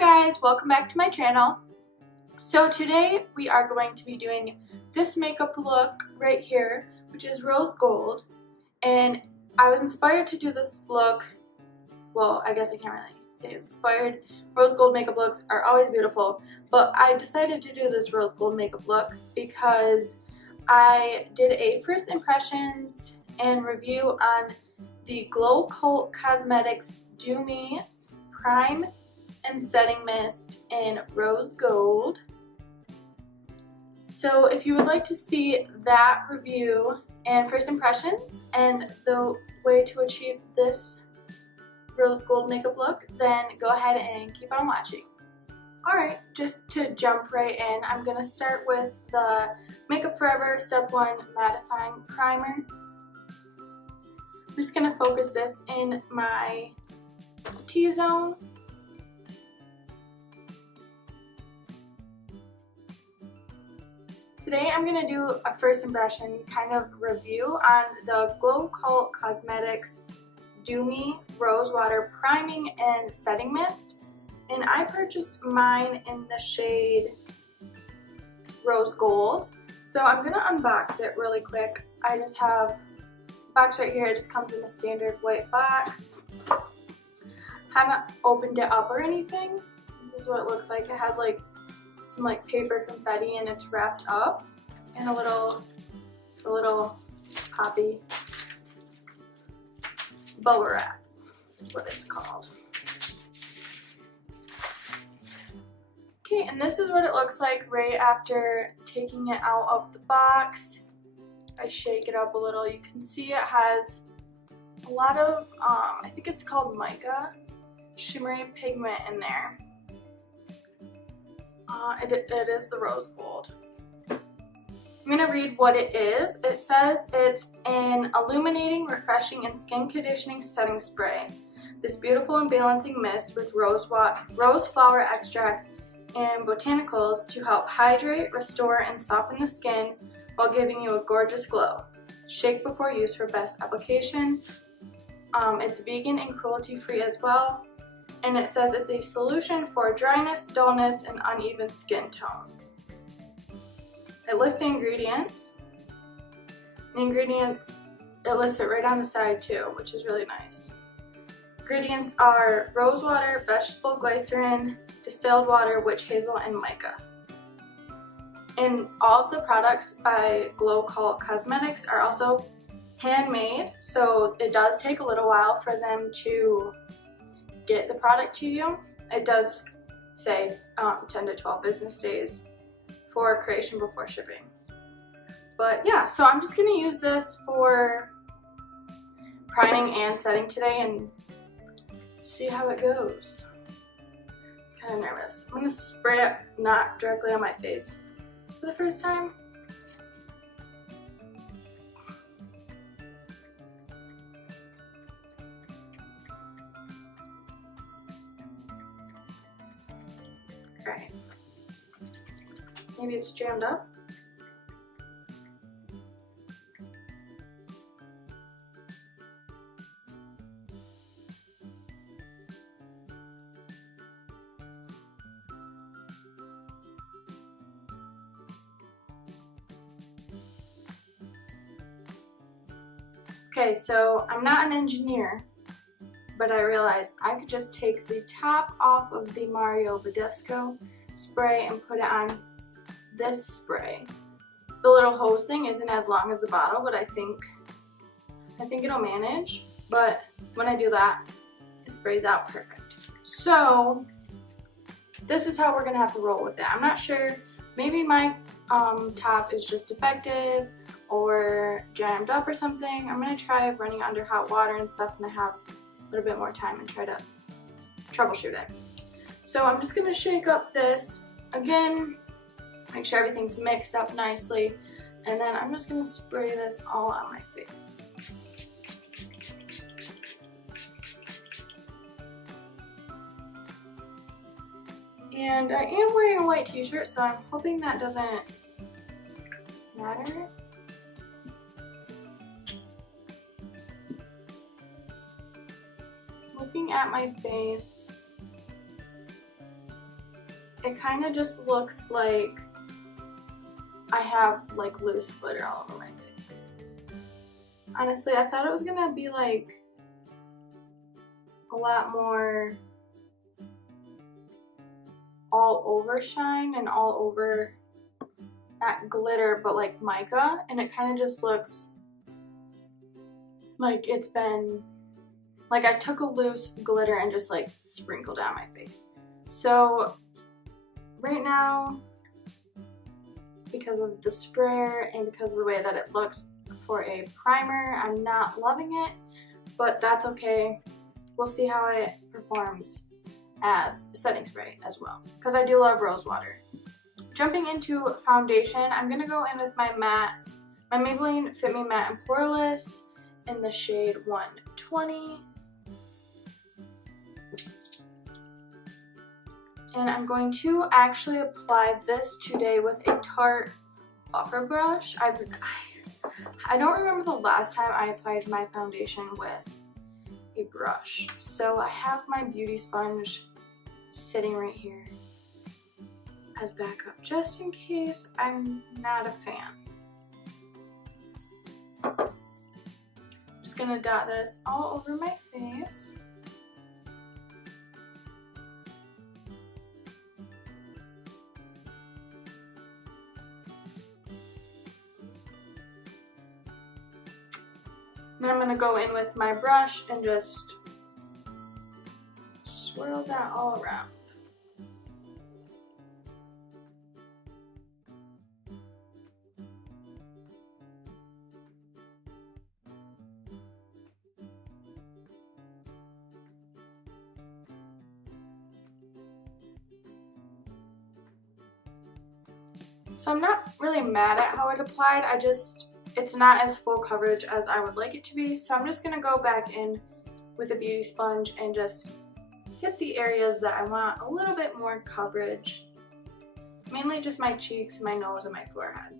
Hi guys, welcome back to my channel. So today we are going to be doing this makeup look right here, which is rose gold. And I was inspired to do this look, well, I guess I can't really say inspired. Rose gold makeup looks are always beautiful, but I decided to do this rose gold makeup look because I did a first impressions and review on the Glow Cult Cosmetics Do Me Prime and Setting Mist in rose gold. So if you would like to see that review and first impressions and the way to achieve this rose gold makeup look, then go ahead and keep on watching. Alright, just to jump right in, I'm going to start with the Makeup Forever Step 1 Mattifying Primer. I'm just going to focus this in my T-zone. Today I'm going to do a first impression kind of review on the Glow Cult Cosmetics Do Me Rose Water Priming and Setting Mist. And I purchased mine in the shade Rose Gold. So I'm going to unbox it really quick. I just have a box right here. It just comes in the standard white box. Haven't opened it up or anything. This is what it looks like. It has like some like paper confetti and it's wrapped up in a little poppy bubble wrap is what it's called. Okay, and this is what it looks like right after taking it out of the box. I shake it up a little. You can see it has a lot of I think it's called mica shimmery pigment in there. It is the rose gold. I'm going to read what it is. It says it's an illuminating, refreshing, and skin conditioning setting spray. This beautiful and balancing mist with rose flower extracts and botanicals to help hydrate, restore, and soften the skin while giving you a gorgeous glow. Shake before use for best application. It's vegan and cruelty-free as well. And it says it's a solution for dryness, dullness, and uneven skin tone. It lists the ingredients. The ingredients, it lists it right on the side too, which is really nice. Ingredients are rose water, vegetable glycerin, distilled water, witch hazel, and mica. And all of the products by Glow Cult Cosmetics are also handmade, so it does take a little while for them to get the product to you. It does say 10 to 12 business days for creation before shipping. But yeah, so I'm just going to use this for priming and setting today and see how it goes. Kind of nervous. I'm going to spray it not directly on my face for the first time. Right. Maybe it's jammed up. Okay, so I'm not an engineer, but I realized I could just take the top off of the Mario Badescu spray and put it on this spray. The little hose thing isn't as long as the bottle, but I think it'll manage. But when I do that, it sprays out perfect. So this is how we're gonna have to roll with it. I'm not sure, maybe my top is just defective or jammed up or something. I'm gonna try running under hot water and stuff when I have a little bit more time and try to troubleshoot it. So I'm just gonna shake up this again, make sure everything's mixed up nicely, and then I'm just gonna spray this all on my face. And I am wearing a white t-shirt, so I'm hoping that doesn't matter. Looking at my face, it kind of just looks like I have like loose glitter all over my face. Honestly, I thought it was gonna be like a lot more all over shine and all over, not glitter, but like mica, and it kind of just looks like it's been, like I took a loose glitter and just like sprinkled on my face. So right now, because of the sprayer and because of the way that it looks for a primer, I'm not loving it, but that's okay. We'll see how it performs as setting spray as well, because I do love rose water. Jumping into foundation, I'm gonna go in with my matte, my Maybelline Fit Me Matte and Poreless in the shade 120. And I'm going to actually apply this today with a Tarte buffer brush. I don't remember the last time I applied my foundation with a brush. So I have my beauty sponge sitting right here as backup, just in case I'm not a fan. I'm just gonna dot this all over my face. Then I'm going to go in with my brush and just swirl that all around. So I'm not really mad at how it applied, it's not as full coverage as I would like it to be, so I'm just going to go back in with a beauty sponge and just hit the areas that I want a little bit more coverage. Mainly just my cheeks, my nose, and my forehead.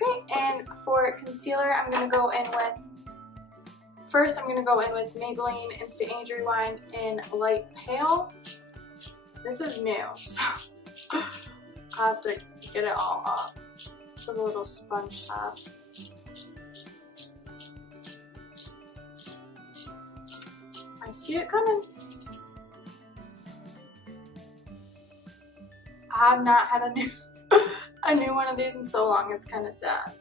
Okay, and for concealer, I'm going to go in with, first I'm going to go in with Maybelline Instant Age Rewind in Light Pale. This is new, so I'll have to get it all off with a little sponge top. I see it coming. I have not had a new one of these in so long, it's kind of sad.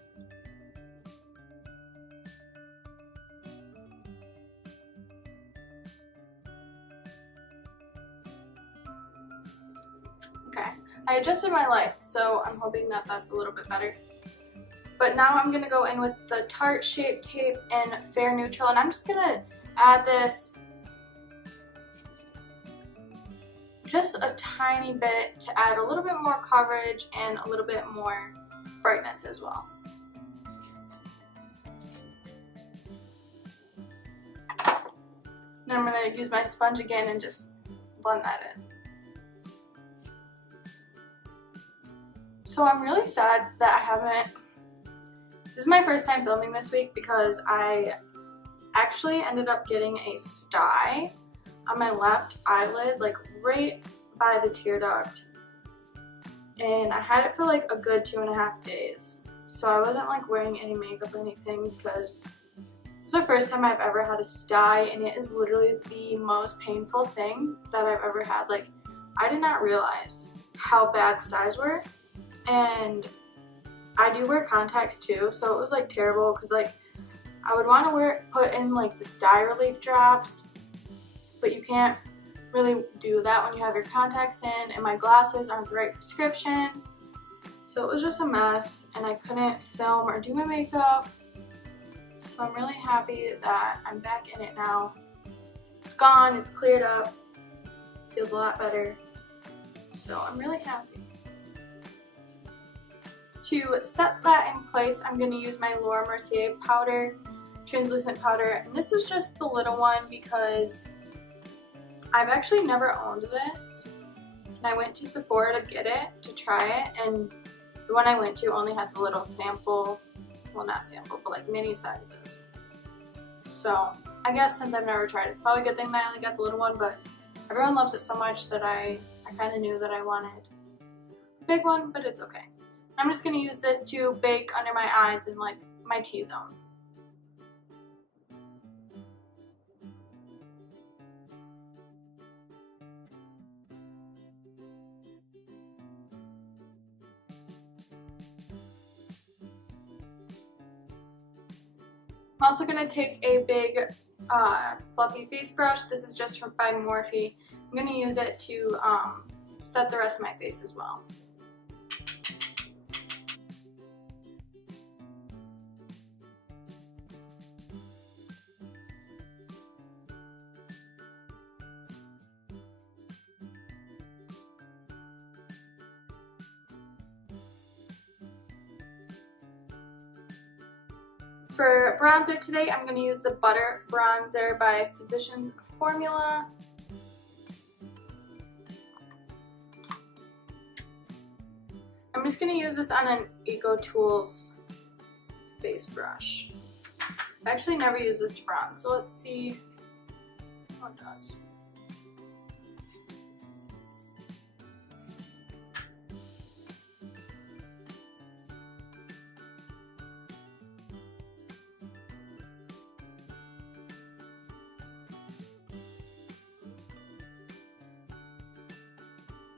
Okay, I adjusted my lights, so I'm hoping that that's a little bit better. But now I'm going to go in with the Tarte Shape Tape in Fair Neutral, and I'm just going to add this just a tiny bit to add a little bit more coverage and a little bit more brightness as well. Then I'm going to use my sponge again and just blend that in. So I'm really sad that I haven't, this is my first time filming this week because I actually ended up getting a sty on my left eyelid, like right by the tear duct, and I had it for like a good 2.5 days, so I wasn't like wearing any makeup or anything because it's the first time I've ever had a sty, and it is literally the most painful thing that I've ever had. Like, I did not realize how bad styes were, and I do wear contacts too, so it was like terrible because like I would want to put in like the sty relief drops, but you can't really do that when you have your contacts in, and my glasses aren't the right prescription. So it was just a mess, and I couldn't film or do my makeup. So I'm really happy that I'm back in it now. It's gone, it's cleared up, feels a lot better. So I'm really happy. To set that in place, I'm going to use my Laura Mercier powder, translucent powder, and this is just the little one because I've actually never owned this, and I went to Sephora to get it, to try it, and the one I went to only had the little sample, well not sample, but like mini sizes. So I guess since I've never tried it, it's probably a good thing that I only got the little one, but everyone loves it so much that I kind of knew that I wanted a big one, but it's okay. I'm just going to use this to bake under my eyes and like my T-zone. I'm also going to take a big fluffy face brush. This is just by Morphe. I'm going to use it to set the rest of my face as well. For bronzer today, I'm going to use the Butter Bronzer by Physicians Formula. I'm just going to use this on an Eco Tools face brush. I actually never use this to bronze, so let's see how it does.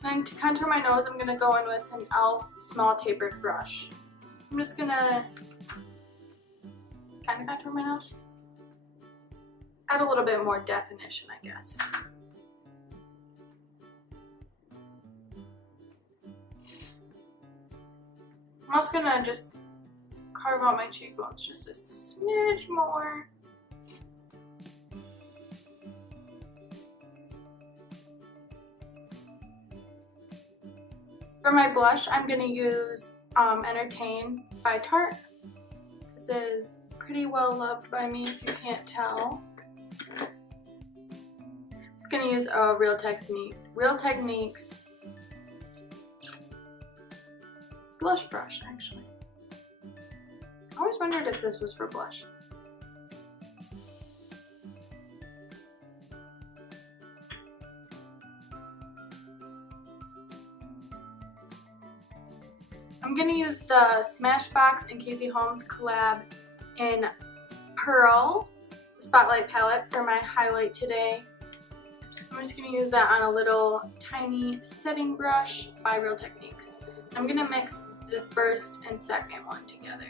And to contour my nose, I'm going to go in with an e.l.f. small tapered brush. I'm just going to kind of contour my nose. Add a little bit more definition, I guess. I'm also going to just carve out my cheekbones just a smidge more. For my blush, I'm going to use Entertain by Tarte. This is pretty well loved by me, if you can't tell. I'm just going to use a Real Techniques blush brush, actually. I always wondered if this was for blush. I'm going to use the Smashbox and Casey Holmes collab in Pearl Spotlight palette for my highlight today. I'm just going to use that on a little tiny setting brush by Real Techniques. I'm going to mix the first and second one together.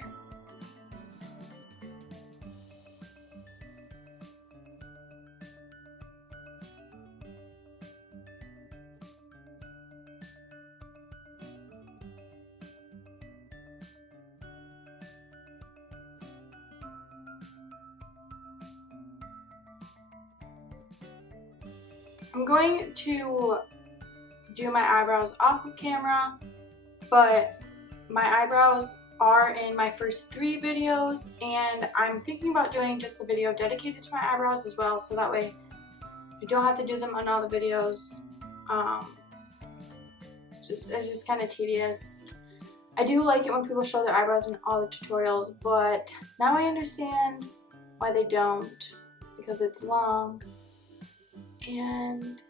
I'm going to do my eyebrows off of camera, but my eyebrows are in my first 3 videos, and I'm thinking about doing just a video dedicated to my eyebrows as well, so that way you don't have to do them on all the videos. It's just kind of tedious. I do like it when people show their eyebrows in all the tutorials, but now I understand why they don't, because it's long and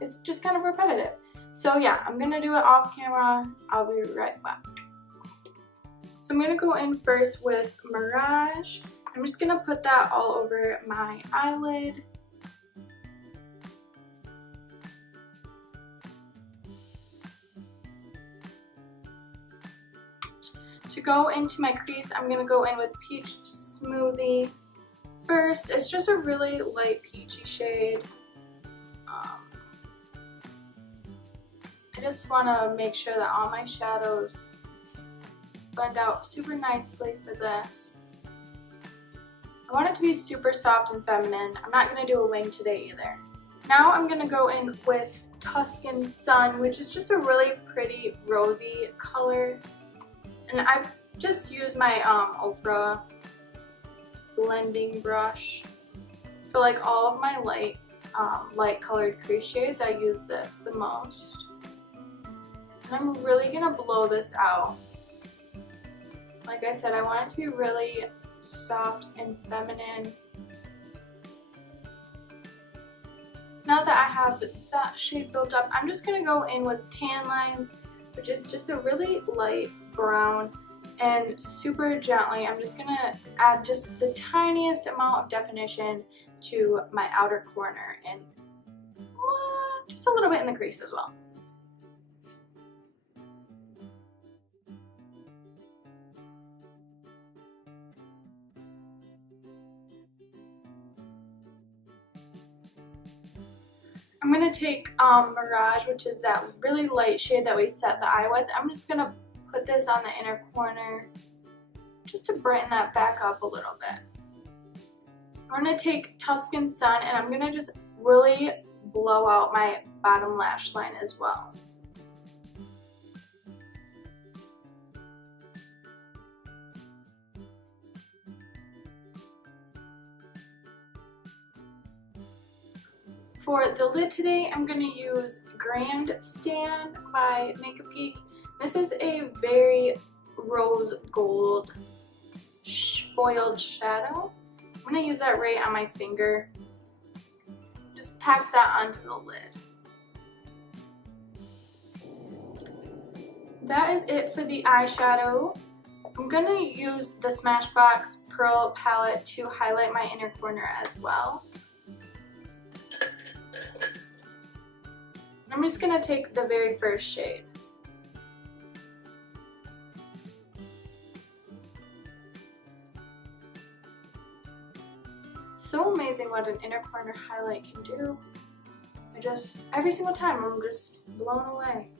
it's just kind of repetitive. So yeah, I'm gonna do it off camera. I'll be right back. So I'm gonna go in first with Mirage. I'm just gonna put that all over my eyelid. To go into my crease, I'm gonna go in with Peach Smoothie first. It's just a really light peachy shade. I just want to make sure that all my shadows blend out super nicely for this. I want it to be super soft and feminine. I'm not going to do a wing today either. Now I'm going to go in with Tuscan Sun, which is just a really pretty rosy color. And I've just used my Ofra blending brush. For like all of my light colored crease shades, I use this the most. And I'm really gonna blow this out. Like I said, I want it to be really soft and feminine. Now that I have that shade built up, I'm just gonna go in with tan lines, which is just a really light brown, and super gently I'm just gonna add just the tiniest amount of definition to my outer corner and just a little bit in the crease as well. I'm going to take Mirage, which is that really light shade that we set the eye with. I'm just going to put this on the inner corner just to brighten that back up a little bit. I'm going to take Tuscan Sun and I'm going to just really blow out my bottom lash line as well. For the lid today, I'm going to use Grand Stand by Make a Peek. This is a very rose gold foiled shadow. I'm going to use that right on my finger. Just pack that onto the lid. That is it for the eyeshadow. I'm going to use the Smashbox Pearl palette to highlight my inner corner as well. I'm just going to take the very first shade. So amazing what an inner corner highlight can do. Every single time I'm just blown away.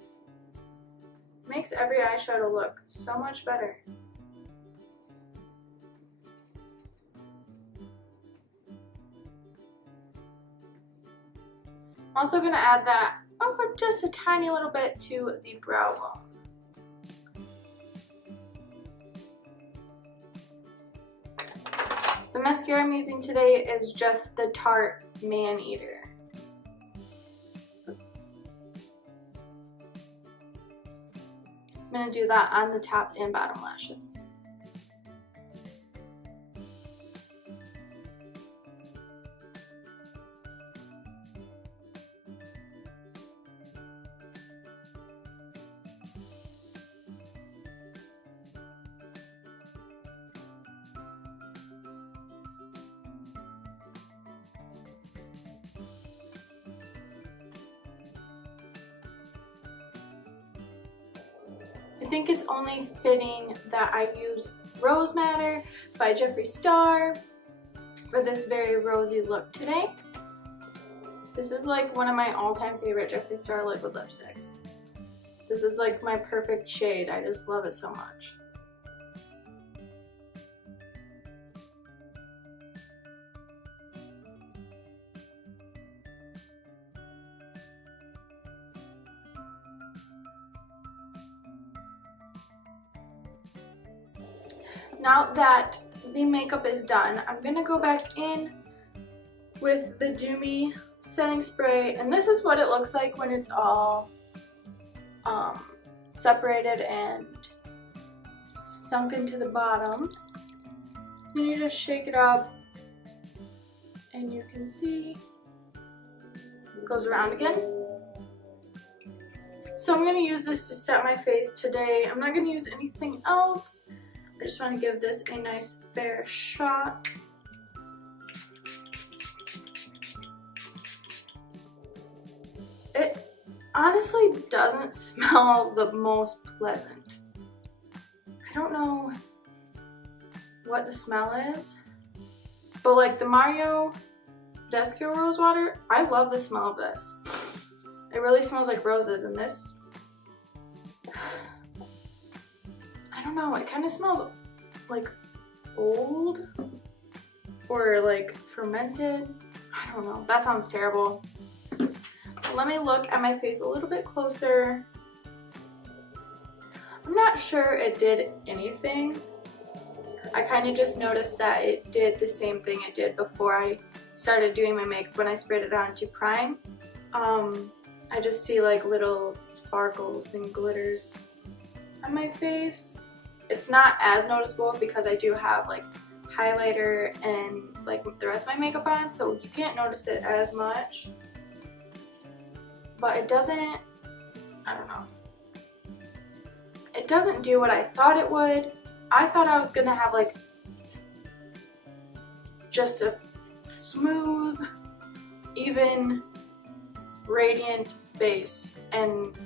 Makes every eyeshadow look so much better. I'm also going to add that just a tiny little bit to the brow bone. The mascara I'm using today is just the Tarte Man Eater. I'm going to do that on the top and bottom lashes. I think it's only fitting that I use Rose Madder by Jeffree Star for this very rosy look today. This is like one of my all-time favorite Jeffree Star liquid lipsticks. This is like my perfect shade. I just love it so much. Now that the makeup is done, I'm going to go back in with the Do Me setting spray, and this is what it looks like when it's all separated and sunk into the bottom. Then you just shake it up and you can see it goes around again. So I'm going to use this to set my face today. I'm not going to use anything else. I just want to give this a nice fair shot. It honestly doesn't smell the most pleasant. I don't know what the smell is, but like the Mario Badescu Rose Water, I love the smell of this. It really smells like roses, and this, I don't know, it kind of smells like old or like fermented. I don't know, that sounds terrible. Let me look at my face a little bit closer. I'm not sure it did anything. I kind of just noticed that it did the same thing it did before I started doing my makeup when I sprayed it on to prime. I just see like little sparkles and glitters on my face. It's not as noticeable because I do have like highlighter and like the rest of my makeup on, so you can't notice it as much. But it doesn't, I don't know. It doesn't do what I thought it would. I thought I was gonna have like just a smooth, even, radiant base, and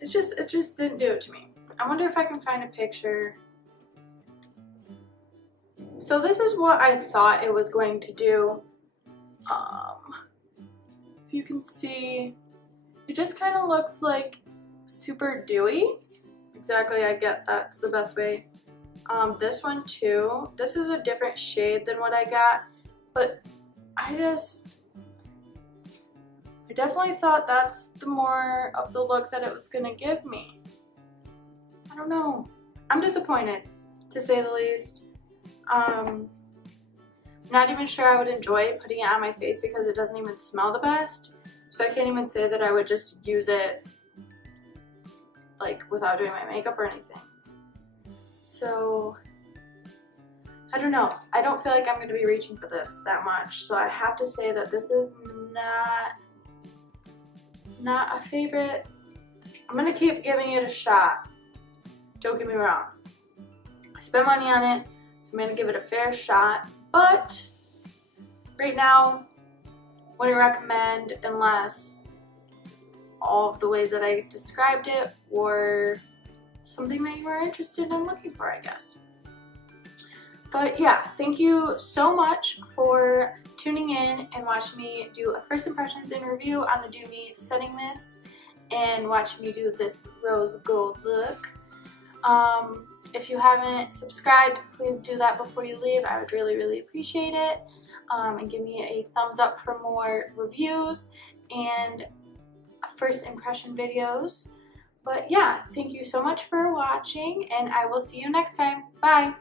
it just didn't do it to me. I wonder if I can find a picture. So this is what I thought it was going to do. If you can see, it just kind of looks like super dewy. Exactly, I get that's the best way. This one too. This is a different shade than what I got, but I definitely thought that's the more of the look that it was gonna give me. I don't know. I'm disappointed, to say the least. I'm not even sure I would enjoy putting it on my face because it doesn't even smell the best. So I can't even say that I would just use it like without doing my makeup or anything. So I don't know. I don't feel like I'm going to be reaching for this that much. So I have to say that this is not a favorite. I'm going to keep giving it a shot. Don't get me wrong. I spent money on it, so I'm going to give it a fair shot. But right now, wouldn't recommend unless all of the ways that I described it were something that you were interested in looking for, I guess. But yeah, thank you so much for tuning in and watching me do a first impressions and review on the Do Me setting mist and watching me do this rose gold look. If you haven't subscribed, please do that before you leave. I would really appreciate it. And give me a thumbs up for more reviews and first impression videos. But yeah, thank you so much for watching, and I will see you next time. Bye!